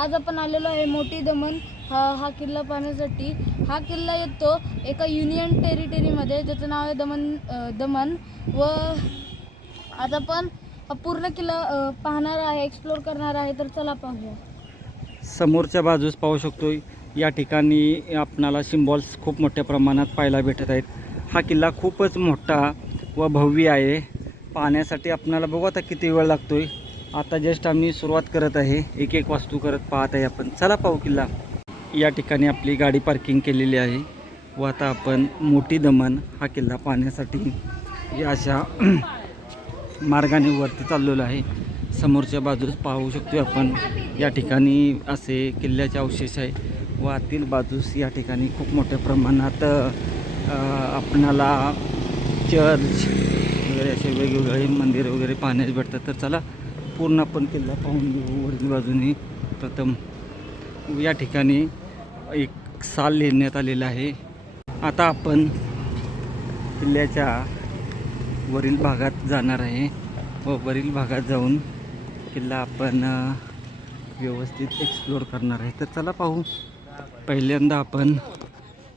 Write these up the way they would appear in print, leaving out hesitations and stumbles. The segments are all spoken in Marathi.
आज आपण आलेलो आहे मोठी दमन हा किल्ला पाहण्यासाठी। हा किल्ला येतो एका युनियन टेरिटरीमध्ये, ज्याचं नाव आहे दमन। व आज आपण हा पूर्ण किल्ला पाहणार आहे, एक्सप्लोर करणार आहे। तर चला पाहूया। समोरच्या बाजूस पाहू शकतो, या ठिकाणी आपणाला सिम्बॉल्स खूप मोठ्या प्रमाणात पाहायला भेटत आहेत। हा किल्ला खूपच मोठा व भव्य आहे। पाहण्यासाठी आपणाला बघू आता किती वेळ लागतोय। आता जस्ट आम्ही सुरुवात करत आहे, एक एक वास्तू करत पाहत आहे आपण। चला पाहू किल्ला। या ठिकाणी आपली गाडी पार्किंग केलेली आहे व आता आपण मोठी दमन हा किल्ला पाहण्यासाठी या अशा मार्गाने वरती चाललेलो आहे। समोरच्या बाजूस पाहू शकतो आपण, या ठिकाणी असे किल्ल्याचे अवशेष आहे व आतील बाजूस या ठिकाणी खूप मोठ्या प्रमाणात आपणाला चर्च वगैरे असे वेगवेगळे मंदिर वगैरे पाहण्यास भेटतात। तर चला पूर्ण आपण किल्ला पाहून घेऊ। वरील बाजूने प्रथम या ठिकाणी एक साल लिहिण्यात आलेला आहे। आता आपण किल्ल्याच्या वरील भागात जाणार आहे व वरील भागात जाऊन किल्ला आपण व्यवस्थित एक्सप्लोर करणार आहे। तर चला पाहू। पहिल्यांदा आपण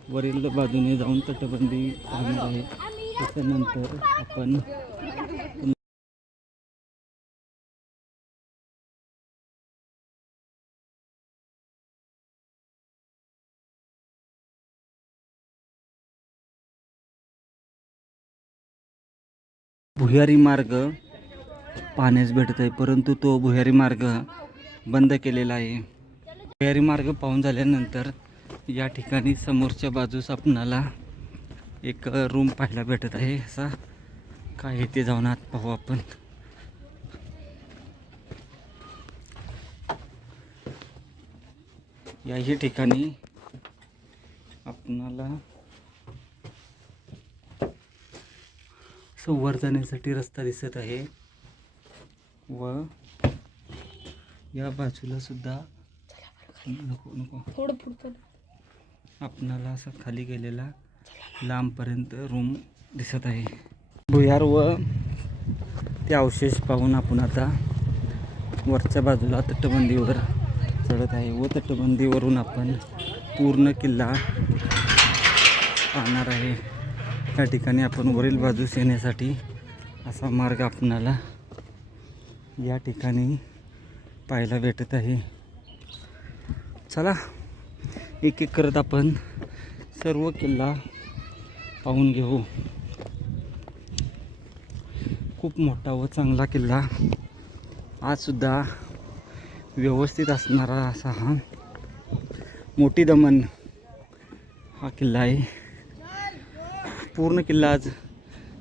वरील बाजूने जाऊन तटबंदी पाहणार आहे, त्याच्यानंतर आपण भुयारी मार्ग पाहण्यास भेटत आहे, परंतु तो भुयारी मार्ग बंद केलेला आहे। भुयारी मार्ग पाहून झाल्यानंतर या ठिकाणी समोरच्या बाजूस आपणाला एक रूम पाहायला भेटत आहे। असा काय ते जाऊन आत पाहू आपण। याही ठिकाणी आपणाला वर जाण्यासाठी रस्ता दिसत आहे व या बाजूला सुद्धा नको थोडं पुढचं आपणाला असा खाली गेलेला लांबपर्यंत रूम दिसत आहे। भुयार व ते अवशेष पाहून आपण आता वरच्या बाजूला तटबंदीवर चढत आहे व तटबंदीवरून आपण पूर्ण किल्ला पाहणार आहे। त्या ठिकाणी आपण वरील बाजूस येण्यासाठी असा मार्ग आपणाला या ठिकाणी पाहायला भेटत आहे। चला एक एक करत आपण सर्व किल्ला पाहून घेऊ। खूप मोठा व चांगला किल्ला, आज सुद्धा व्यवस्थित असणारा असा हा मोठी दमन हा किल्ला आहे। पूर्ण किल्ला आज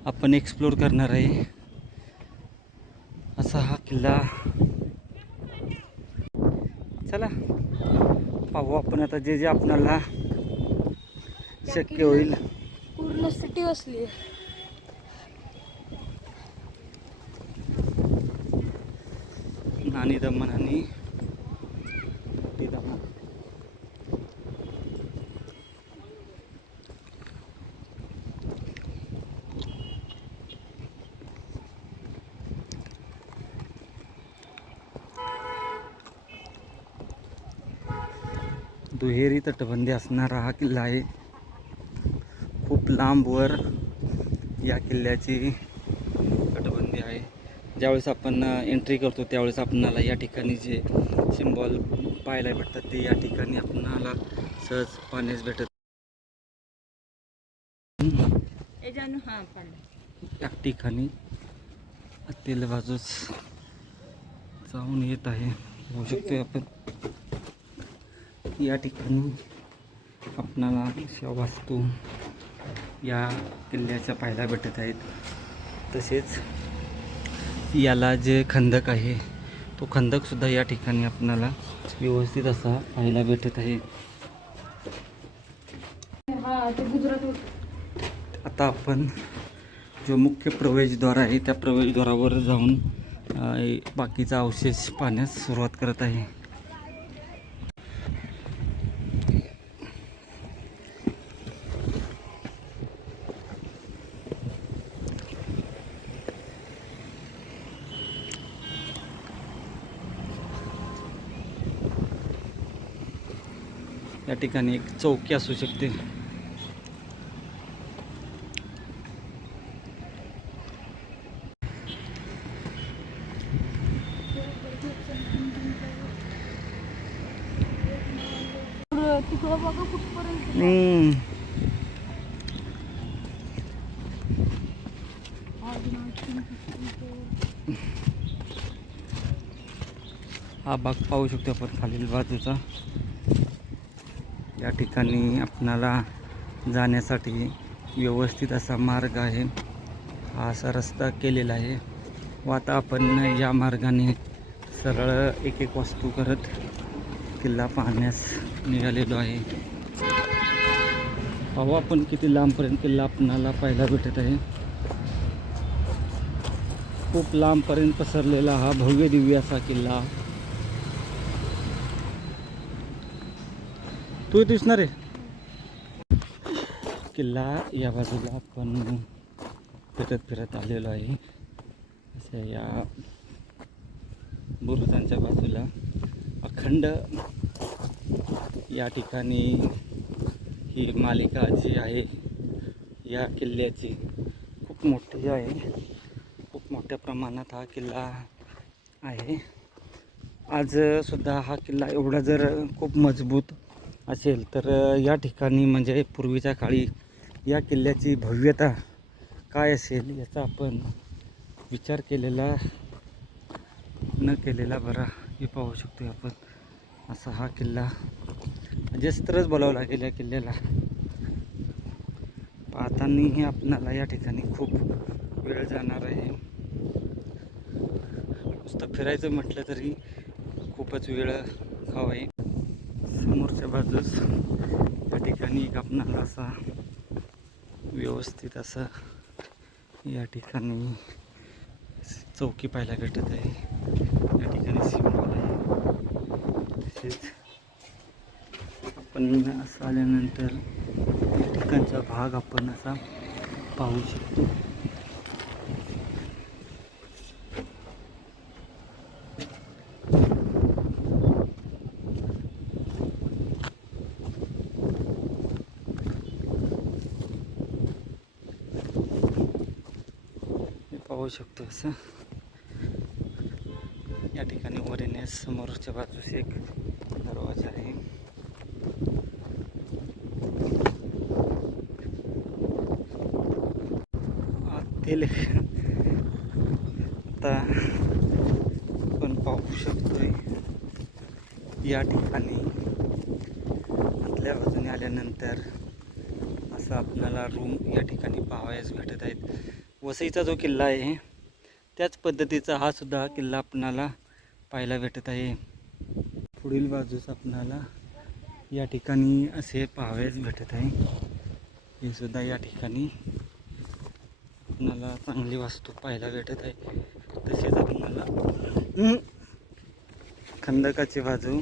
आपण एक्सप्लोर करणार आहे। असा हा किल्ला, चला पाहू आपण आता जे जे आपणाला शक्य होईल। पूर्ण सिटी असली नानी दमन आणि मोठी दमन। दुहेरी तटबंदी असणारा हा किल्ला आहे। खूप लांब वर या किल्ल्याची तटबंदी आहे। ज्यावेळेस आपण एंट्री करतो त्यावेळेस आपणाला या ठिकाणी जे सिम्बॉल पाहायला भेटतात ते या ठिकाणी आपणाला सहज पाहण्यास भेटत। या ठिकाणी आतील बाजूस जाऊन येत आहे, होऊ शकते आपण। या ठिकाणी आपणाला अशा वास्तू या किल्ल्याच्या पाहायला भेटत आहेत। तसेच याला जे खंदक आहे तो खंदक सुद्धा या ठिकाणी आपणाला व्यवस्थित असा पाहायला भेटत आहे। आता आपण जो मुख्य प्रवेशद्वार आहे त्या प्रवेशद्वारावर जाऊन बाकीचा अवशेष पाहण्यास सुरुवात करत आहे। या ठिकाणी एक चौकी असू शकते. तिकडं बघा कुठपर्यंत. हा भाग पाहू शकतो आपण खालील बाजूचा. या ठिकाणी आपणाला जाण्यासाठी व्यवस्थित असा मार्ग आहे. हा असा रस्ता केलेला आहे व आता आपण या मार्गाने सरळ एक एक वस्तू करत किल्ला पाहण्यास निघालेलो आहे. पाहू आपण किती लांबपर्यंत किल्ला आपणाला पाहायला भेटत आहे. खूप लांबपर्यंत पसरलेला हा भव्य दिव्य असा किल्ला. तू दिसणार आहे किल्ला. या बाजूला आपण फिरत आलेलो आहे. अशा या बुरुजांच्या बाजूला अखंड या ठिकाणी ही मालिका जी आहे या किल्ल्याची खूप मोठी आहे. खूप मोठ्या प्रमाणात हा किल्ला आहे. आज सुद्धा हा किल्ला एवढा जर खूप मजबूत असेल तर या ठिकाणी म्हणजे पूर्वीच्या काळी या किल्ल्याची भव्यता काय असेल याचा आपण विचार केलेला न केलेला बरा. हे पाहू शकतो आपण. असा हा किल्ला जस्त्रच बोलावं लागेल या किल्ल्याला. पाहताना आपणाला या ठिकाणी खूप वेळ जाणार आहे. नुसतं फिरायचं म्हटलं तरी खूपच वेळ हवा. समोरच्या बाजूस या ठिकाणी एक आपणाला असा व्यवस्थित असा या ठिकाणी चौकी पाहायला भेटत आहे. या ठिकाणी सिंबॉल आहे. तसेच आपण असं आल्यानंतर या ठिकाणचा भाग आपण असा पाहू शकतो. पाहू शकतो असं या ठिकाणी वर येण्यास समोरच्या बाजूस एक दरवाजा आहे. आतील आता आपण पाहू शकतोय या ठिकाणी आतल्या बाजूने आल्यानंतर असं आपल्याला रूम या ठिकाणी पाहावयास भेटत आहेत. वसईचा जो किल्ला आहे त्याच पद्धतीचा हा सुद्धा किल्ला आपणाला पाहायला भेटत आहे. पुढील बाजूस आपणाला या ठिकाणी असे पाहावयास भेटत आहे. हे सुद्धा या ठिकाणी आपणाला चांगली वास्तू पाहायला भेटत आहे. तसेच आपणाला खंदकाची बाजू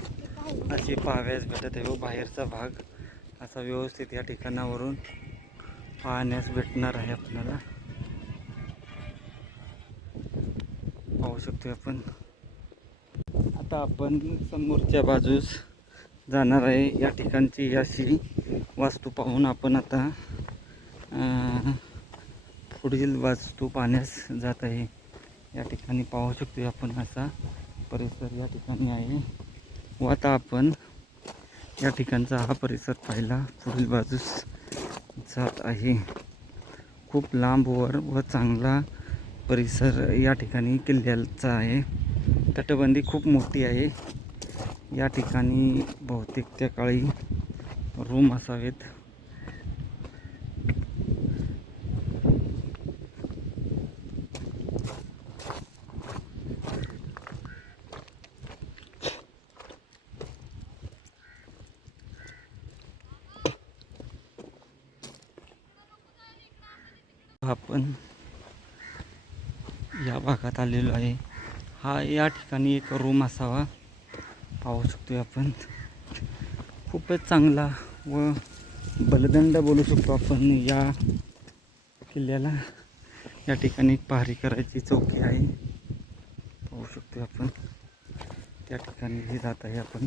अशी पाहावयास भेटत आहे व बाहेरचा भाग असा व्यवस्थित या ठिकाणावरून पाहण्यास भेटणार आहे. आपल्याला पाहू शकतो आपण. आता आपण समोरच्या बाजूस जाणार आहे. या ठिकाणची अशी वास्तू पाहून आपण आता पुढील वास्तू पाहण्यास जात आहे. या ठिकाणी पाहू शकतो आपण असा परिसर या ठिकाणी आहे व आता आपण या ठिकाणचा हा परिसर पाहायला पुढील बाजूस जात आहे. खूप लांबवर व चांगला परिसर या ठिकाणी किल्ल्याचा आहे. तटबंदी खूप मोठी आहे. या ठिकाणी बहुतेक त्या काळी रूम असावेत. आपण या भागात आलेलो आहे. हा या ठिकाणी एक रूम असावा पाहू शकतो आपण. खूपच चांगला व बलदंड बोलू शकतो आपण या किल्ल्याला. या ठिकाणी एक पहारी करायची चौकी आहे पाहू शकतो आपण. त्या ठिकाणी हे जात आहे आपण.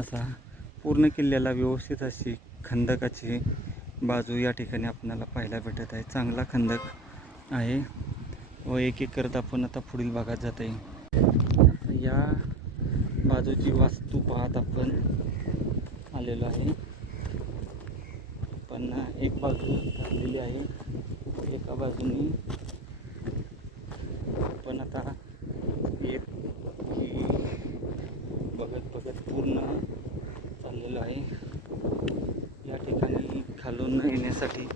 असा पूर्ण किल्ल्याला व्यवस्थित अशी खंदकाची बाजू या ठिकाणी आपल्याला पाहायला भेटत आहे. चांगला खंदक आहे व एक एक करत आपण आता पुढील भागात जात आहे. या बाजूची वास्तू पाहत आपण आलेलो आहे. पण एक बाजू झालेली आहे, एका बाजूने आपण आता एक ही बघत बघत पूर्ण चाललेलो आहे. या ठिकाणी खालून येण्यासाठी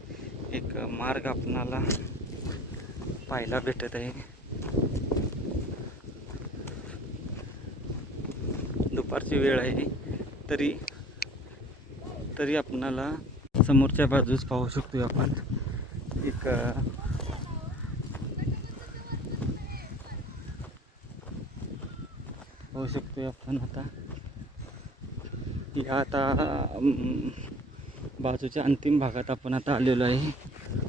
एक मार्ग आपणाला पाहायला भेटत आहे. दुपारची वेळ आहे तरी आपणाला समोरच्या बाजूस पाहू शकतो आपण एक पाहू शकतोय आपण आता बाजूच्या अंतिम भागात आपण आता आलेलो आहे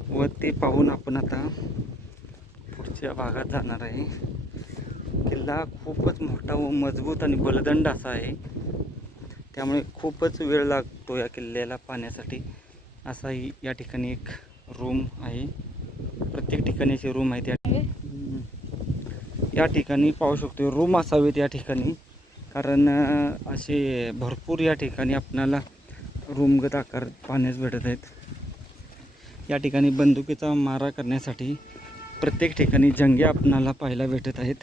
व ते पाहून आपण आता पुढच्या भागात जाणार आहे. किल्ला खूपच मोठा व मजबूत आणि बलदंड असा आहे, त्यामुळे खूपच वेळ लागतो या किल्ल्याला पाहण्यासाठी. असाही या ठिकाणी एक रूम आहे, प्रत्येक ठिकाणी असे रूम आहेत. या ठिकाणी पाहू शकतो रूम असावेत या ठिकाणी, कारण असे भरपूर या ठिकाणी आपणाला रूमगत आकार पाहण्यास भेटत आहेत. या ठिकाणी बंदुकीचा मारा करण्यासाठी प्रत्येक ठिकाणी जंगे आपणाला पाहायला भेटत आहेत.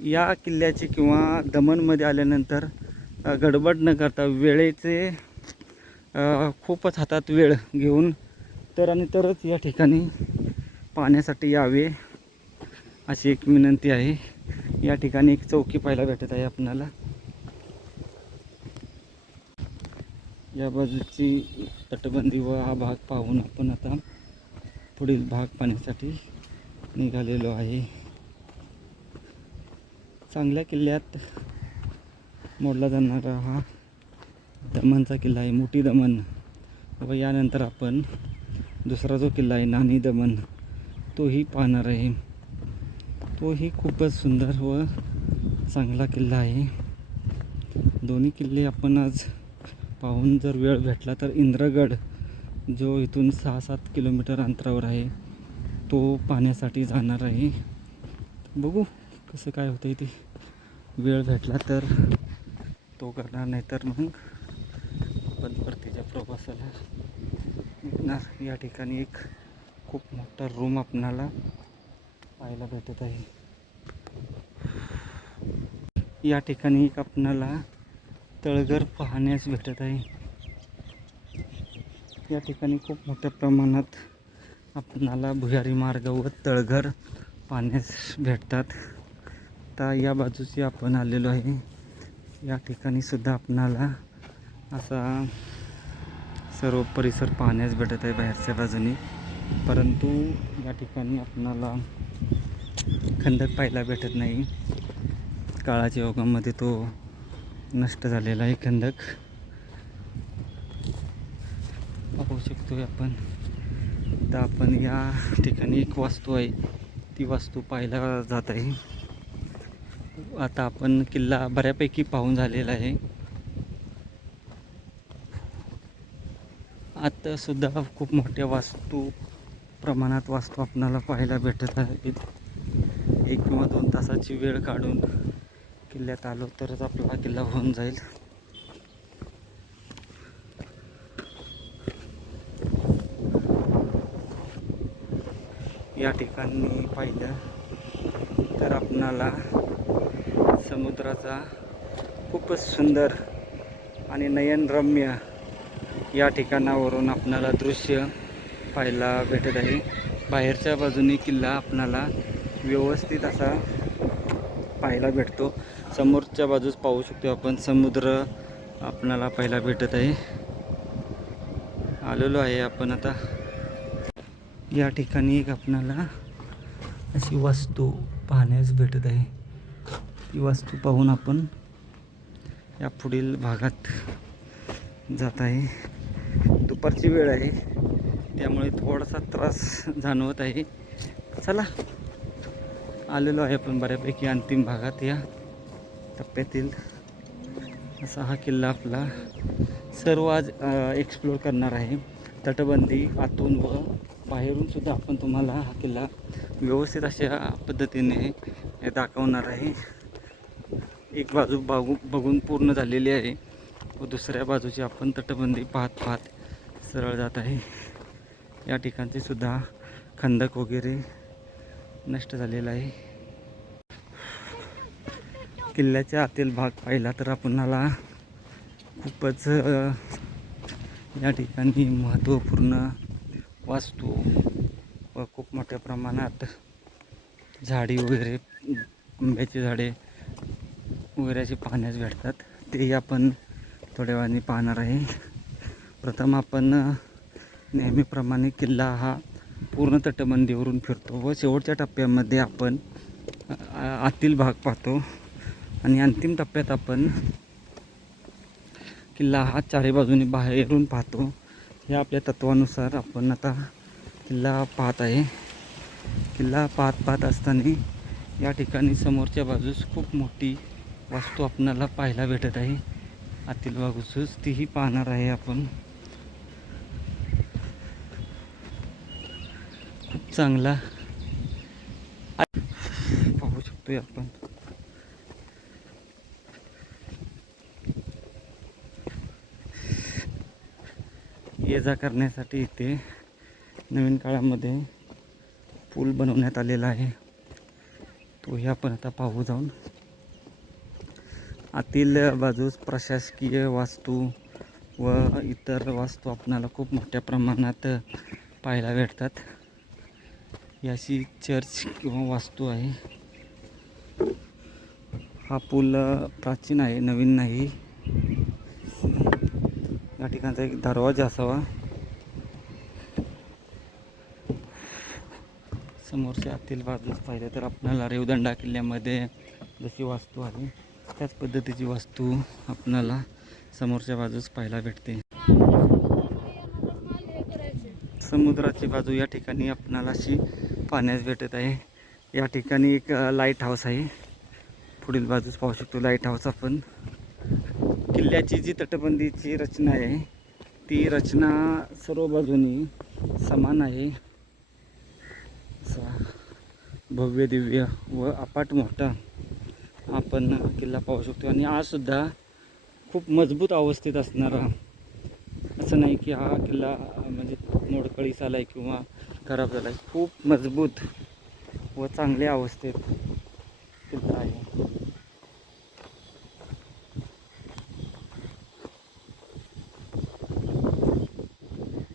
या किल्ल्याची किंवा दमनमध्ये आल्यानंतर गडबड न करता वेळेचे खूपच हातात वेळ घेऊन तरच या ठिकाणी पाहण्यासाठी यावे अशी एक विनंती आहे. या ठिकाणी एक चौकी पाहायला भेटत आहे आपणाला. या बाजूची तटबंदी व हा भाग पाहून आपण आता पुढील भाग पाहण्यासाठी निघालेलो आहे. चांगल्या किल्ल्यात मोडला जाणारा हा दमनचा किल्ला आहे, मोठी दमन. व यानंतर आपण दुसरा जो किल्ला आहे नानी दमन तोही पाहणार आहे. तोही खूपच सुंदर व चांगला किल्ला आहे. दोन्ही किल्ले आपण आज पाहून जर वेळ भेटला तर इंद्रगड जो इथून 6-7 किलोमीटर अंतरावर आहे तो पाहण्यासाठी जाणार आहे. बघू कसं काय होतं ते. वेळ भेटला तर तो करणार, नाही तर मग आपण परतीच्या प्रवासाला निघणार. या ठिकाणी एक खूप मोठा रूम आपणाला पाहायला भेटत आहे. या ठिकाणी एक आपणाला तळघर पाहण्यास भेटत आहे. या ठिकाणी खूप मोठ्या प्रमाणात आपणाला भुयारी मार्ग व तळघर पाहण्यास भेटतात. तर या बाजूची आपण आलेलो आहे. या ठिकाणी सुद्धा आपणाला असा सर्व परिसर पाहण्यास भेटत आहे बाहेरच्या बाजूने, परंतु या ठिकाणी आपणाला खंदक पाहायला भेटत नाही. काळाच्या ओघामध्ये तो नष्ट झालेला आहे खंदक. पाहू शकतोय आपण. तर आपण या ठिकाणी एक वास्तू आहे ती वास्तू पाहायला जात आहे. आता आपण किल्ला बऱ्यापैकी पाहून झालेला आहे. आता सुद्धा खूप मोठ्या प्रमाणात वास्तू आपणाला पाहायला भेटत आहेत. 1 किंवा 2 तासाची वेळ काढून किल्ल्यात आलो तरच आपला हा किल्ला होऊन जाईल. या ठिकाणी पाहिलं तर आपणाला समुद्राचा खूपच सुंदर आणि नयनरम्य या ठिकाणावरून आपणाला दृश्य पाहायला भेटत आहे. बाहेरच्या बाजूने किल्ला आपणाला व्यवस्थित असा पाहायला भेटतो. समोरच्या बाजूस पाहू शकतो आपण समुद्र आपणाला पाहायला भेटत आहे. आलेलो आहे आपण आता. या ठिकाणी एक आपणाला अशी वास्तू पाहण्यास भेटत आहे. ती वास्तू पाहून आपण या पुढील भागात जात आहे. दुपारची वेळ आहे त्यामुळे थोडासा त्रास जाणवत आहे. चला आलेलो आहे आपण बऱ्यापैकी अंतिम भागात या टप्प्यातील. असा हा किल्ला आपला सर्व आज एक्सप्लोअर करणार आहे. तटबंदी आतून व बाहेरून सुद्धा आपण तुम्हाला हा किल्ला व्यवस्थित अशा पद्धतीने दाखवणार आहे. एक बाजू बघून पूर्ण झालेली आहे व दुसऱ्या बाजूची आपण तटबंदी पाहत पाहत सरळ जात आहे. या ठिकाणचे सुद्धा खंदक वगैरे नष्ट झालेला आहे. किल्ल्याच्या आतील भाग पाहिला तर आपणाला खूपच या ठिकाणी महत्त्वपूर्ण वास्तू व खूप मोठ्या प्रमाणात झाडी वगैरे, आंब्याची झाडे वगैरे अशी पाहण्यास भेटतात. तेही आपण थोड्या वेळाने पाहणार आहे. प्रथम आपण नेहमीप्रमाणे किल्ला हा पूर्ण तटबंदीवरून फिरतो व शेवटच्या टप्प्यामध्ये आपण आतील भाग पाहतो आणि अंतिम टप्प्यात आपण किल्ला हा चारी बाजूने बाहेरून पाहतो. या आपल्या तत्वानुसार आपण आता किल्ला पाहत आहे. किल्ला पाहत असताना या ठिकाणी समोरच्या बाजूस खूप मोठी वास्तू आपणाला पाहायला भेटत आहे. आतील बाजूस तीही पाहणार आहे आपण. खूप चांगला पाहू शकतोय आपण. ये जा करण्यासाठी इथे नवीन काळामध्ये पूल बनवण्यात आलेला आहे. तोही आपण आता पाहू जाऊन. आतील बाजूस प्रशासकीय वास्तू व इतर वास्तू आपणाला खूप मोठ्या प्रमाणात पाहायला भेटतात. याची चर्च किंवा वास्तू आहे. हा पूल प्राचीन आहे, नवीन नाही. या ठिकाणचा एक दरवाजा असावा. समोरच्या आतील बाजूस पाहिलं तर आपल्याला रेवदंडा किल्ल्यामध्ये जशी वास्तू आहे त्याच पद्धतीची वास्तू आपल्याला समोरच्या बाजूस पाहायला भेटते. समुद्राची बाजू या ठिकाणी आपणाला अशी पाहण्यास भेटत आहे. या ठिकाणी एक लाईट हाऊस आहे. पुढील बाजूस पाहू शकतो लाईट हाऊस आपण. किल्ल्याची जी तटबंदीची रचना आहे ती रचना सर्व बाजूनी समान आहे. असा भव्य दिव्य व अफाट मोठा आपण किल्ला पाहू शकतो. आणि आज सुद्धा खूप मजबूत अवस्थेत असणारा, असं नाही की हा किल्ला म्हणजे मोडकळीस आला आहे किंवा खराब झाला आहे. खूप मजबूत व चांगल्या अवस्थेत किल्ला आहे.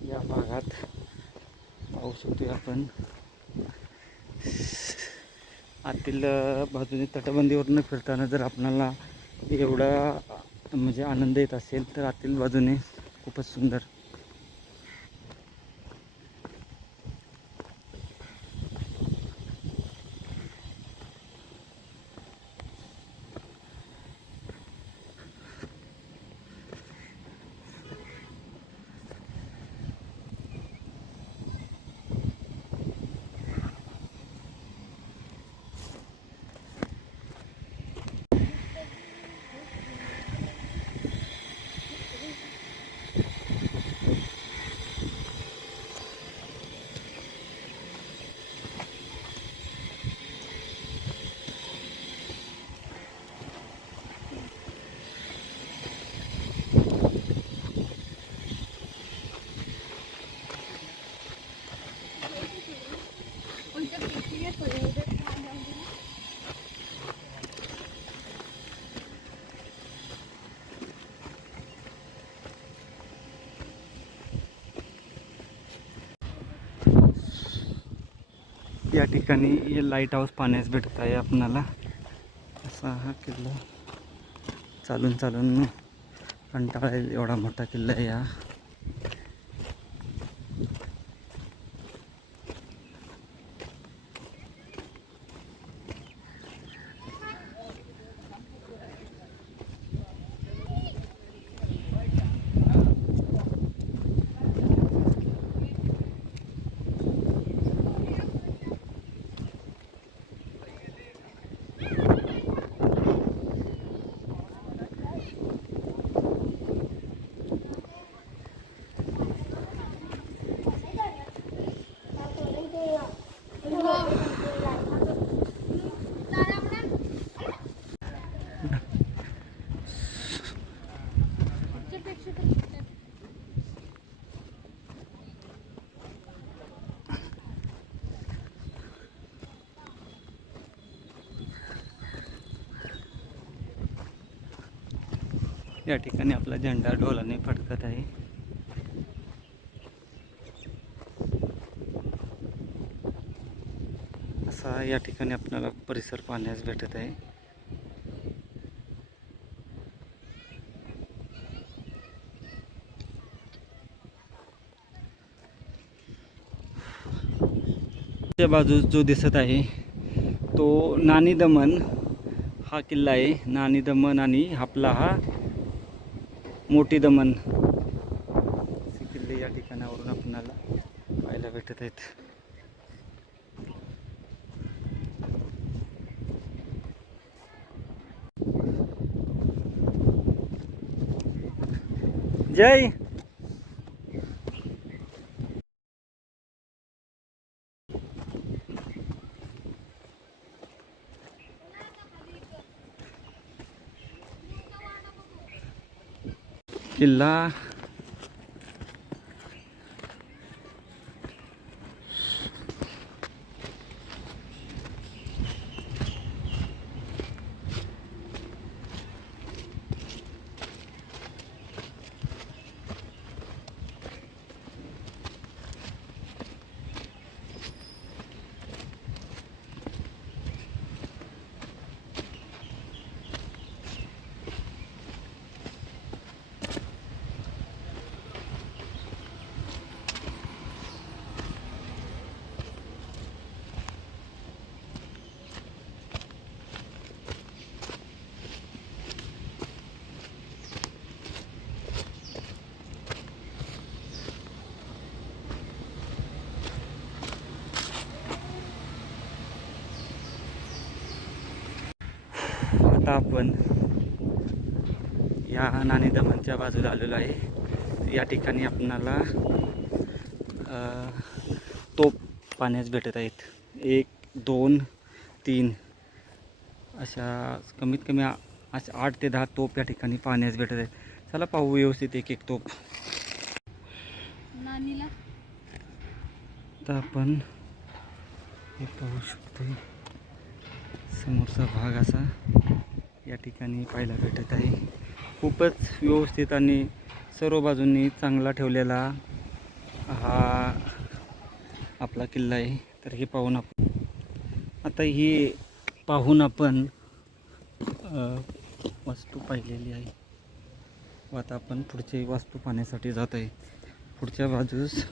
या भागात पाहू शकतोय आपण. आतील बाजूने तटबंदीवरून फिरताना जर आपणाला एवढा म्हणजे आनंद येत असेल तर आतील बाजूने खूपच सुंदर. या ठिकाणी हे लाईट हाऊस पाहण्यास भेटत आहे आपणाला. असा हा किल्ला चालून चालून कंटाळा येईल एवढा मोठा किल्ला आहे हा. या ठिकाणी आपला झेंडा ढोलाने फडकत आहे. असा या ठिकाणी आपल्याला परिसर पाहण्यास भेटत आहे. त्या बाजूस जो दिसत आहे तो नानी दमन हा किल्ला आहे. नानी दमन आणि आपला हा मोठी दमन असे किल्ले या ठिकाणावरून आपल्याला पाहायला भेटत आहेत. जय किल्ला आता आपण या नानी दमनच्या बाजूला आलेलो आहे. या ठिकाणी आपणाला तोप पाण्यास भेटत आहेत. 1 2 3 अशा कमीत कमी अशा 8 ते 10 तोप या ठिकाणी पाण्यास भेटत आहेत. चला पाहू व्यवस्थित एक एक तोप. नानीला आता आपण हे पाहू शकतो. समोरचा भाग असा या ठिकाणी पाहायला भेटत आहे. खूपच व्यवस्थित आणि सर्व बाजूंनी चांगला ठेवलेला हा आपला किल्ला आहे. तर हे पाहून आपण आपण वास्तू पाहिलेली आहे व आता आपण पुढची वास्तू पाहण्यासाठी जात आहे. पुढच्या बाजूस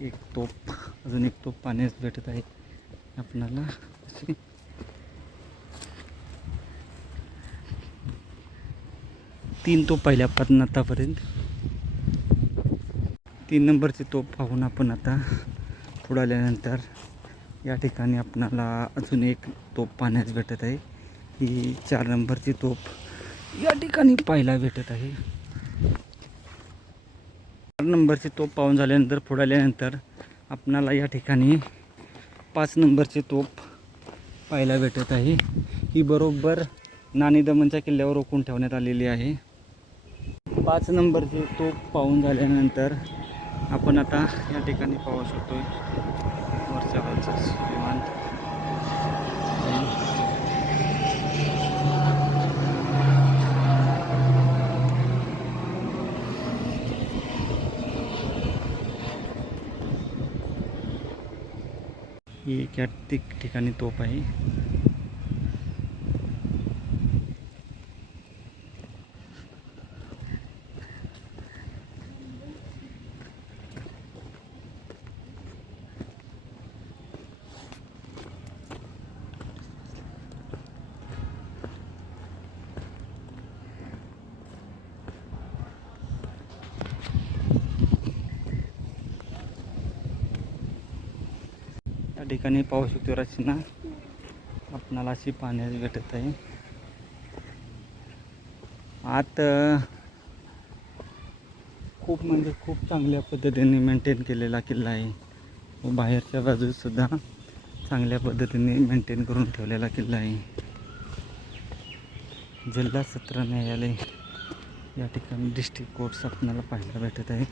अजून एक तोप पाण्यास भेटत आहे आपणाला. अशी 3 तोप पाहिल्या आपण आतापर्यंत. 3 नंबरची तोप पाहून आपण आता पुढे आल्यानंतर या ठिकाणी आपणाला अजून एक तोप पाहण्यास भेटत आहे. ही 4 नंबरची तोप या ठिकाणी पाहायला भेटत आहे. 4 नंबरची तोप पाहून झाल्यानंतर पुढे आल्यानंतर आपणाला या ठिकाणी 5 नंबरची तोप पाहायला भेटत आहे. ही बरोबर नानी दमनच्या किल्ल्यावर रोखून ठेवण्यात आलेली आहे. 5 नंबरची तोप पाहून झाल्यानंतर आपण आता या ठिकाणी पाहू शकतो वरच्या बाजूचं विमान. ही या ठिकाणी तोप आहे. या ठिकाणी पाहू शकतो रचना आपणाला अशी पाहण्यास भेटत आहे. आत खूप चांगल्या पद्धतीने मेंटेन केलेला किल्ला आहे व बाहेरच्या बाजूस सुद्धा चांगल्या पद्धतीने मेंटेन करून ठेवलेला किल्ला आहे. जिल्हा सत्र न्यायालय या ठिकाणी डिस्ट्रिक्ट कोर्ट्स आपल्याला पाहायला भेटत आहे.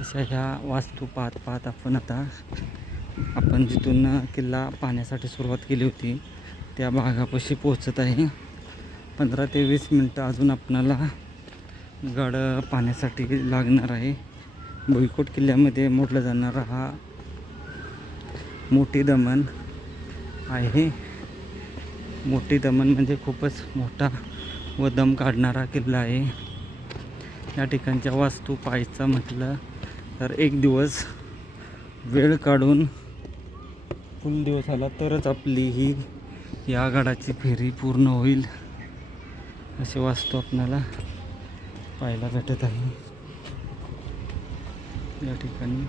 अशा ह्या वास्तू पाहत आपण जिथून किल्ला पाहण्यासाठी सुरुवात केली होती त्या भागापाशी पोहोचत आहे. 15 ते 20 मिनटं अजून आपणाला गड पाहण्यासाठी लागणार आहे. भुईकोट किल्ल्यामध्ये मोडला जाणारा हा मोठी दमन आहे. मोठी दमन म्हणजे खूपच मोठा व दम काढणारा किल्ला आहे. या ठिकाणच्या वास्तू पाहायचा म्हटलं तर एक दिवस वेळ काढून फुल दिवस आला तरच आपली ही या गडाची फेरी पूर्ण होईल. असे वास्तू आपल्याला पाहायला भेटत आहे या ठिकाणी.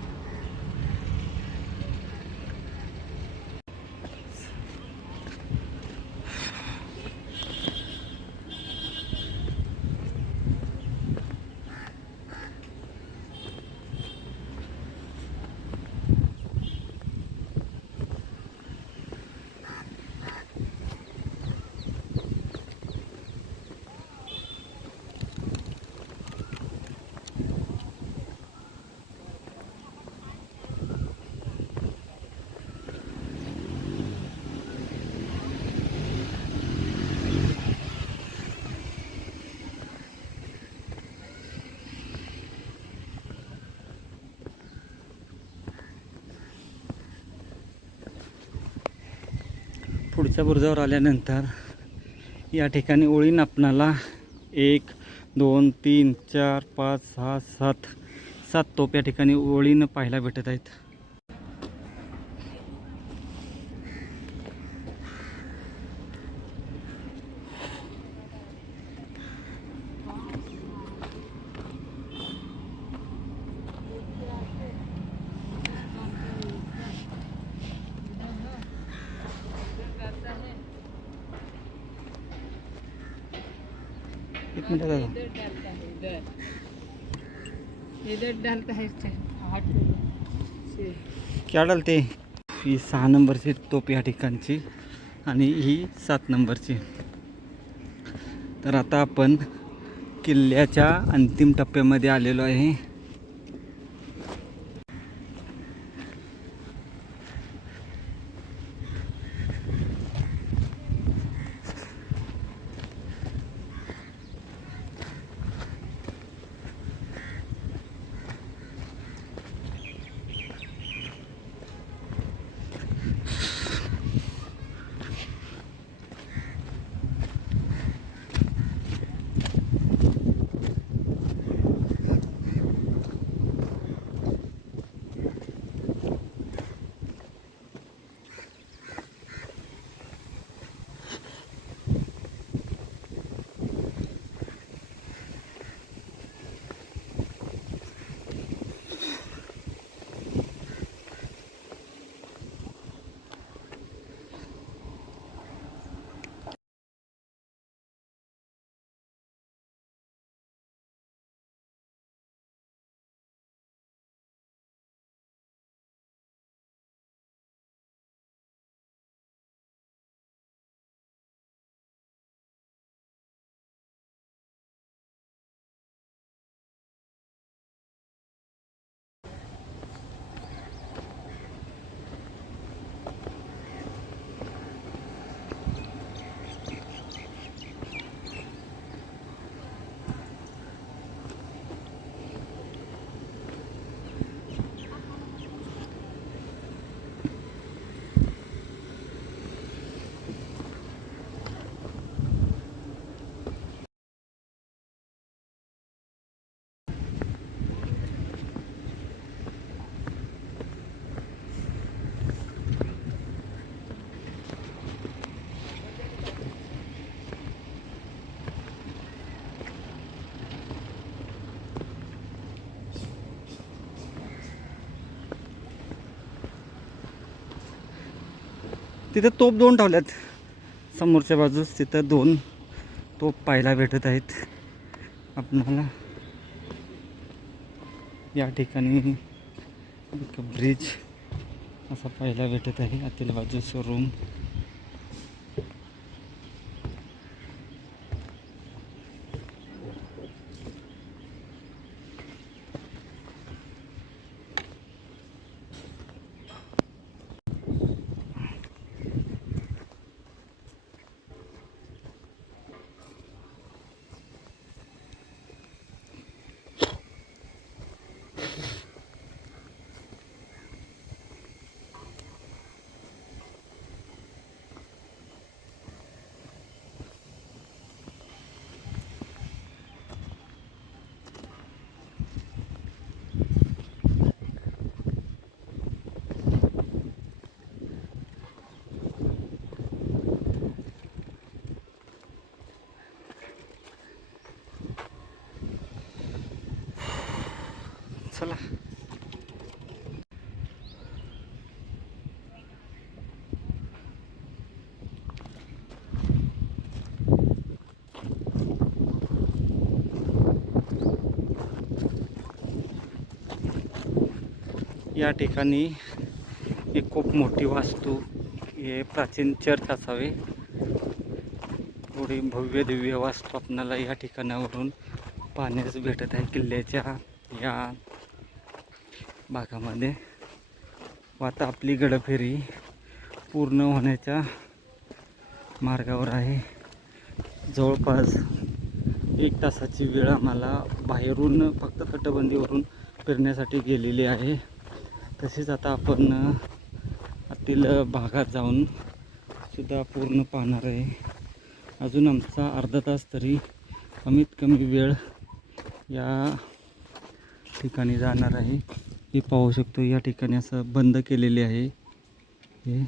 पुढच्या बुरुजावर आल्यानंतर या ठिकाणी ओळीन आपणाला 1 2 3 4 5 6 7 तोफ या ठिकाणी ओळीनं पाहायला भेटत आहेत. एक मिनट दादा, इधर डालता है हाथ से. क्या डालते? ही 6 नंबरची तोप या ठिकाणची आणि ही 7 नंबरची. तर आता आपण किल्ल्याच्या अंतिम टप्प्यामध्ये आलेलो आहे. तिथे तोप 2 ठेवल्यात समोरच्या बाजूस. तिथं 2 तोप पाहायला भेटत आहेत आपणाला. या ठिकाणी एक ब्रिज असा पाहायला भेटत आहे. आतील बाजूस रूम. या ठिकाणी एक खूप मोठी वास्तू, हे प्राचीन चर्च असावे, थोडी भव्य दिव्य वास्तू आपणाला या ठिकाणावरून पाहण्यास भेटत आहे किल्ल्याच्या या भागामध्ये. व आता आपली गडफेरी पूर्ण होण्याच्या मार्गावर आहे. जवळपास 1 तासाची वेळ आम्हाला बाहेरून फक्त तटबंदीवरून फिरण्यासाठी गेलेली आहे. तसेच आता आपण आतील भागात जाऊन सुद्धा पूर्ण पाहणार आहे. अजून आमचा अर्धा तास तरी कमीत कमी वेळ या ठिकाणी जाणार आहे. हे पाहू शकतो, या ठिकाणी असं बंद केलेले आहे हे.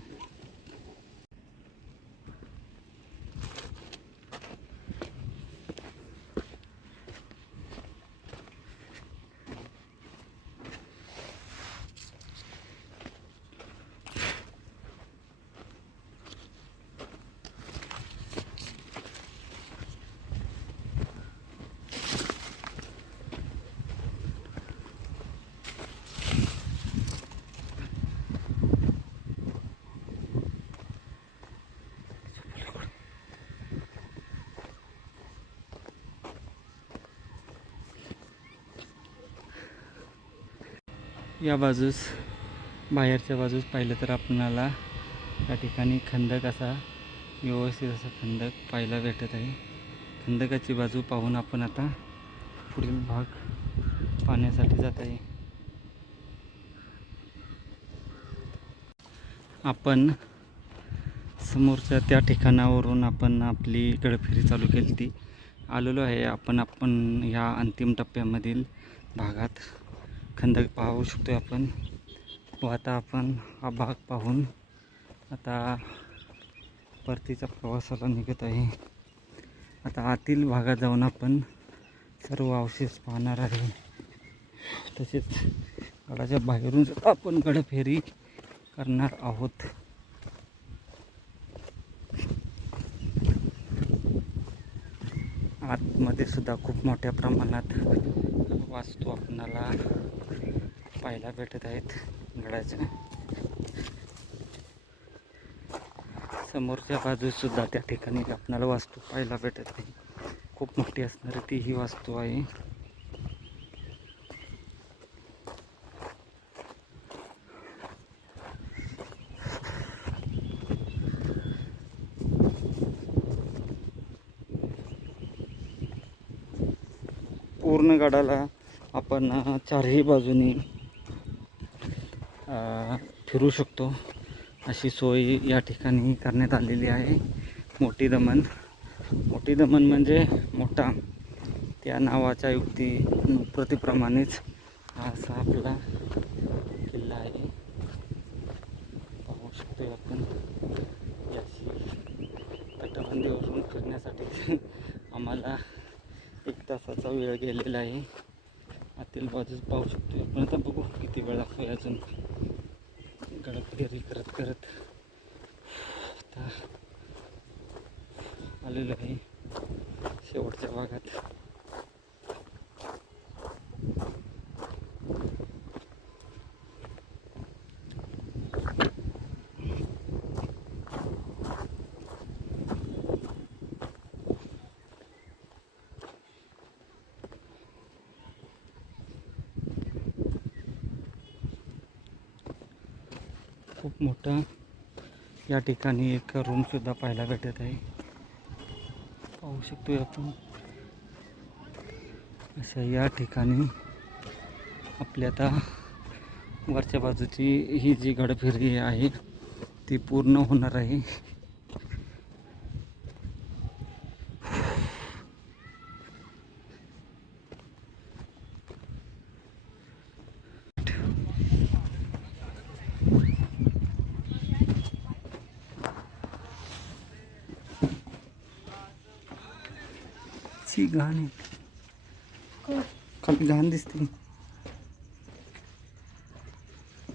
या बाजूस, बाहेरच्या बाजूस पाहिलं तर आपणाला या ठिकाणी खंदक असा व्यवस्थित असा खंदक पाहायला भेटत आहे. खंदकाची बाजू पाहून आपण आता पुढील भाग पाहण्यासाठी जात आहे. आपण समोरच्या त्या ठिकाणावरून आपण आपली गडफेरी चालू केली ती आलेलो आहे. आपण ह्या अंतिम टप्प्यामधील भागात खंदक पाहू शकतो आपण. व आता आपण हा भाग पाहून आता परतीच्या प्रवासाला निघत आहे. आता आतील भागात जाऊन आपण सर्व अवशेष पाहणार आहे. तसेच गडाच्या बाहेरून आपण गडफेरी करणार आहोत. आतमध्ये सुद्धा खूप मोठ्या प्रमाणात वास्तू आपणाला पाहायला भेटत आहेत गडाच्या. समोरच्या बाजूस सुद्धा त्या ठिकाणी आपणाला वास्तू पाहायला भेटत आहे. खूप मोठी असणारी ती ही वास्तू आहे. पूर्ण गडाला आपण चारही बाजूनी फिरू शकतो अशी सोय या ठिकाणी करण्यात आलेली आहे. मोठी दमन म्हणजे मोठा, त्या नावाच्या प्रतिप्रमाणेच हा असा आपला किल्ला आहे. पाहू शकतो आपण. याची तटबंदीवरून फिरण्यासाठी आम्हाला 1 तासाचा वेळ गेलेला आहे. आतील बाजूस पाहू शकतो आपण. आता बघू किती वेळ लागतो अजून. गडफेरी करत आता आलेलो आहे शेवटच्या भागात. खूप मोठा या ठिकाणी एक रूम सुद्धा पाहायला भेटत आहे. पाहू शकतोय आपण. अशा या ठिकाणी आपल्या आता वरच्या बाजूची ही जी गडफेरी आहे ती पूर्ण होणार आहे. ची घाण आहे, खाली घाण दिसते.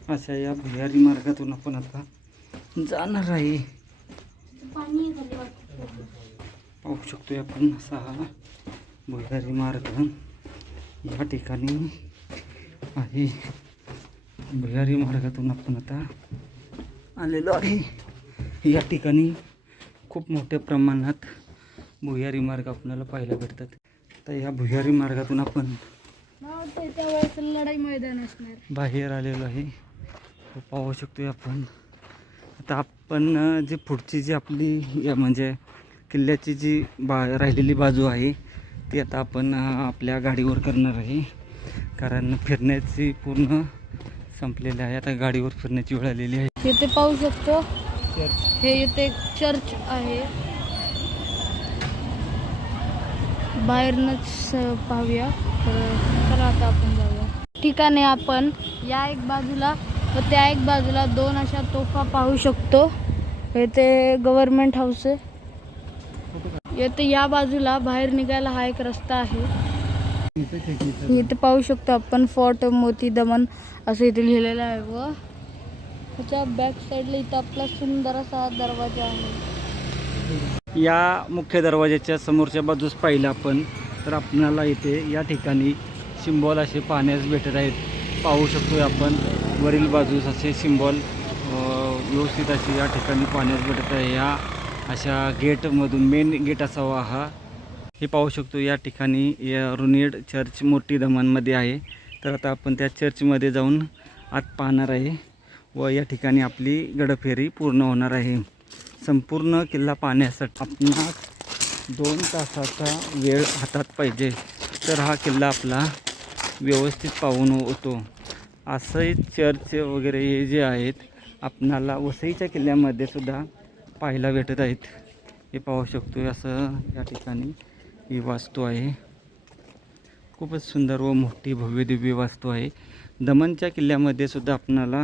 अशा या भुयारी मार्गातून आपण आता जाणार आहे. पाहू शकतोय आपण असा हा भुयारी मार्ग या ठिकाणी आहे. भुयारी मार्गातून आपण आता आलेलो आहे। या ठिकाणी खूप मोठ्या प्रमाणात भुयारी मार्ग आपल्याला पाहायला भेटतात। तर या भुयारी मार्गातून आपण त्यावेळेस लढाई मैदान असणार बाहेर आलेलो आहे। पाहू शकतो आपण। आता आपण जी पुढची जी आपली म्हणजे किल्ल्याची जी राहिलेली बाजू आहे ती आता आपण आपल्या गाडीवर करणार आहे, कारण फिरण्याची पूर्ण संपलेली आहे। आता गाडीवर फिरण्याची वेळ आलेली आहे। इथे पाहू शकतो हे इथे चर्च आहे, बाहेरनच पाहूया। तर चला आता आपण जाऊया। ठिकाणी आपण या एक बाजूला व त्या एक बाजूला दोन अशा तोफा पाहू शकतो। इथे गव्हर्नमेंट हाऊस आहे। इथे या बाजूला बाहेर निघायला हा एक रस्ता आहे। इथे पाहू शकतो आपण फोर्ट मोती दमन असं इथे लिहिलेलं आहे व त्याच्या बॅक साईडला इथं आपला सुंदर असा दरवाजा आहे। या मुख्य दरवाजाच्या समोरच्या बाजूस पाहिलं आपण तर आपल्याला इथे या ठिकाणी सिम्बॉल असे पाहण्यास भेटत आहेत। पाहू शकतो आपण वरील बाजूस असे सिम्बॉल व्यवस्थित असे या ठिकाणी पाहण्यास भेटत आहे। या अशा गेटमधून मेन गेट असावा हा, हे पाहू शकतो। या ठिकाणी या रुनियड चर्च मोठी दमनमध्ये आहे। तर आता आपण त्या चर्चमध्ये जाऊन आत पाहणार आहे व या ठिकाणी आपली गडफेरी पूर्ण होणार आहे। संपूर्ण किल्ला पाहण्यासाठी आपणास 2 तासाचा वेळ हातात पाहिजे, तर हा किल्ला आपला व्यवस्थित पाहून होतो। असे चर्च वगैरे हे जे आहेत आपणाला वसईच्या किल्ल्यामध्ये सुद्धा पाहायला भेटत आहेत। हे पाहू शकतो असं या ठिकाणी ही वास्तू आहे। खूपच सुंदर व मोठी भव्य दिव्य वास्तू आहे। दमनच्या किल्ल्यामध्ये सुद्धा आपणाला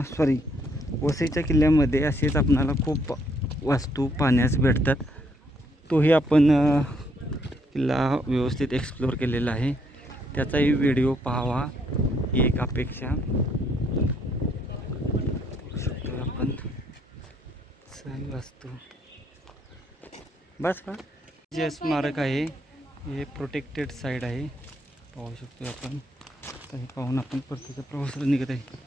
वसईच्या किल्ल्यामध्ये असेच आपणाला खूप वास्तू पाहण्यास भेटतात। तोही आपण किल्ला व्यवस्थित एक्सप्लोअर केलेला आहे, त्याचाही व्हिडिओ पाहावा ही एक अपेक्षा। आपण सही वास्तू बस जे स्मारक आहे हे प्रोटेक्टेड साईड आहे, पाहू शकतो आपण। तर हे पाहून आपण परतीच्या प्रवासाला निघत आहे।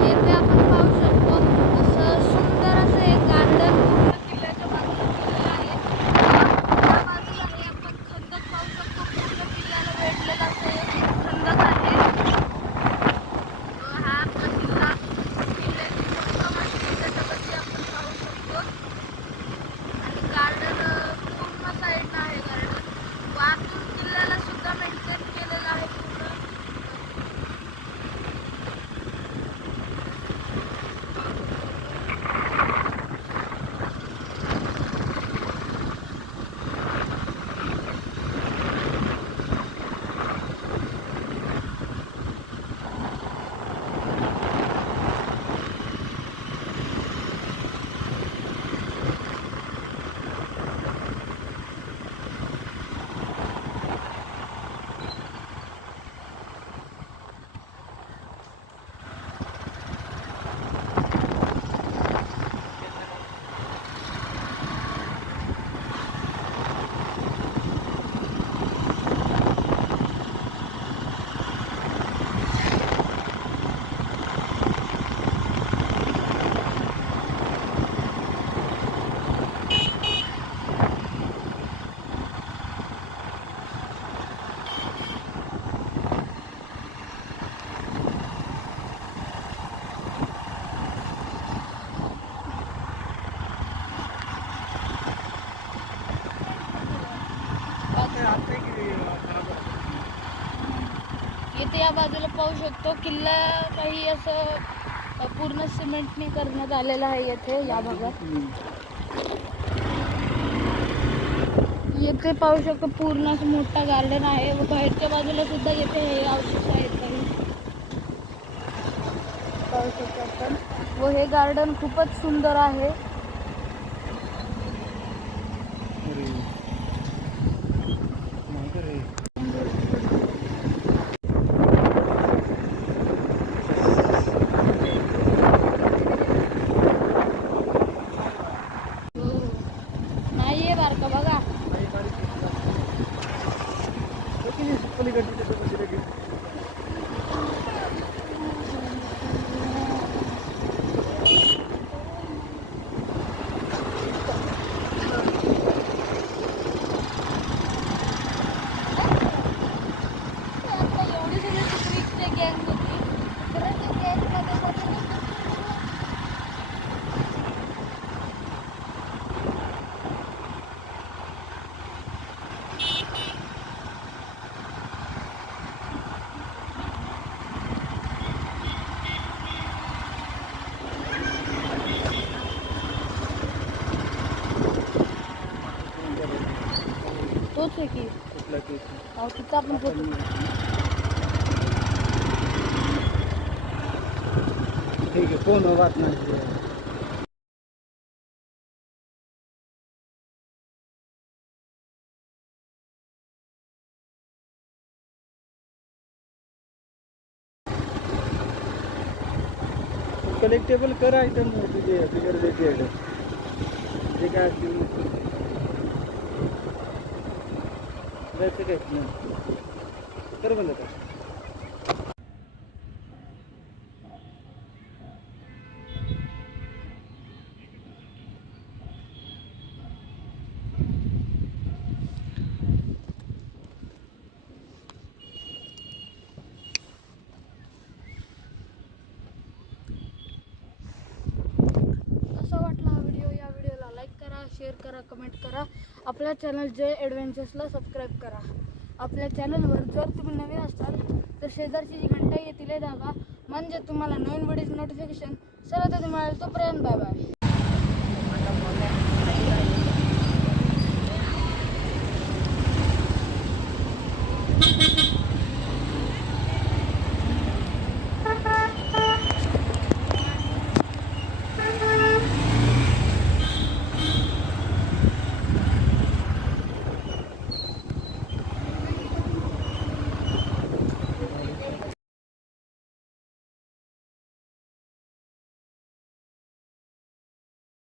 येथे आपण पाहू शकतो असं सुंदर असं एक गार्डन पूर्ण किल्ल्याच्या बाजूला केलेलं आहे। त्या बाजूला हे आपण खंदक पाहू शकतो, पूर्ण किल्ल्याला वेढलेला असं एक खंदक आहे। हा आपला किल्ला किल्ल्याची मोठं माहिती त्याच्यावरती आपण पाहू शकतो। आणि गार्डन पूर्ण साईडला आहे गार्डन व आतून किल्ल्याला सुद्धा मेंटेन केलेलं आहे पूर्ण। इथे या बाजूला पाहू शकतो किल्ला काही असं पूर्ण सिमेंटने करण्यात आलेला आहे। येथे या भागात येथे पाहू शकतो पूर्ण असं मोठा गार्डन आहे व बाहेरच्या बाजूला सुद्धा येथे हे अवशेष आहेत काही पाहू शकतो आपण। व हे गार्डन खूपच सुंदर आहे। आहे की कुठला केस अहो तिथं आपण फोटो ठीक आहे कोण बात नाही कलेक्टेबल कर आयटम तुझे गरजेचे आयटम जे काय असतील जायचं काय नाही कर बंद कर कसा वाटला हा व्हिडिओ. या व्हिडिओला लाईक करा, शेअर करा, कमेंट करा. आपल्या चॅनल जय ॲडव्हेंचर्सला सबस्क्राईब करा. आपल्या चॅनलवर जर तुम्ही नवीन असाल तर शेजारची जी घंटा येते दाबा म्हणजे तुम्हाला नवीन व्हिडिओची नोटिफिकेशन सर्वात आधी मिळेल. तोपर्यंत बाय बाय.